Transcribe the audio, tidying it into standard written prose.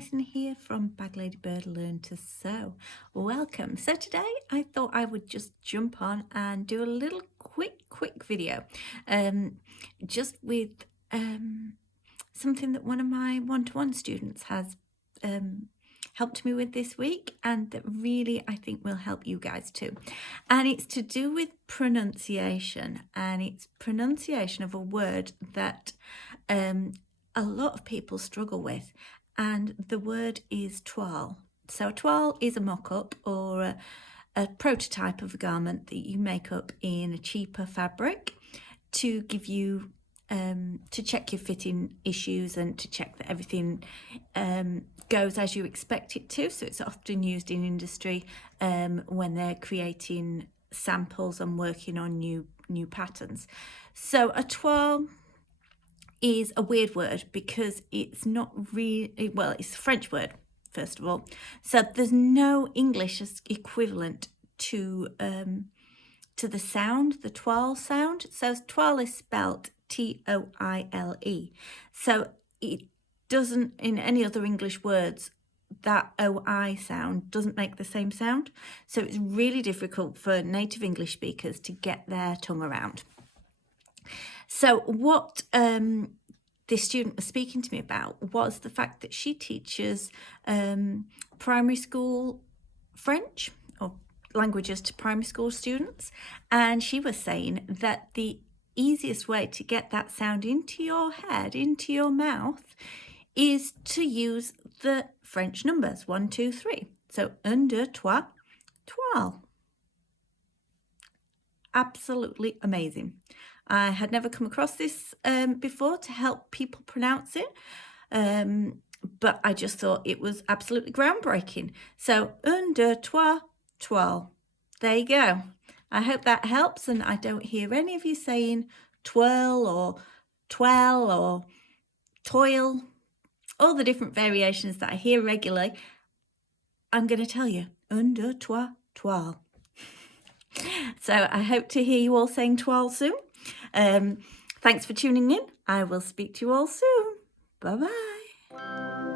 Alison here from Bag Lady Bird Learn to Sew. Welcome. So today I thought I would just jump on and do a little quick video just with something that one of my one-to-one students has helped me with this week, and that really I think will help you guys too. And it's to do with pronunciation, and it's pronunciation of a word that a lot of people struggle with, and the word is toile. So a toile is a mock-up or a prototype of a garment that you make up in a cheaper fabric to give you to check your fitting issues and to check that everything goes as you expect it to. So it's often used in industry when they're creating samples and working on new patterns. So a toile is a weird word because it's not really, well, it's a French word, first of all. So there's no English equivalent to the sound, the toile sound. So toile is spelt T-O-I-L-E. So it doesn't, in any other English words, that O-I sound doesn't make the same sound. So it's really difficult for native English speakers to get their tongue around. So what this student was speaking to me about was the fact that she teaches primary school French, or languages to primary school students, and she was saying that the easiest way to get that sound into your head, into your mouth, is to use the French numbers 1, 2, 3. So un, deux, trois, toile. Absolutely amazing. I had never come across this before to help people pronounce it, but I just thought it was absolutely groundbreaking. So un, deux, trois, toile. There you go. I hope that helps, and I don't hear any of you saying twirl or twel or toil, all the different variations that I hear regularly. I'm going to tell you, un, deux, trois, toile. So I hope to hear you all saying toile soon. Thanks for tuning in. I will speak to you all soon. Bye-bye.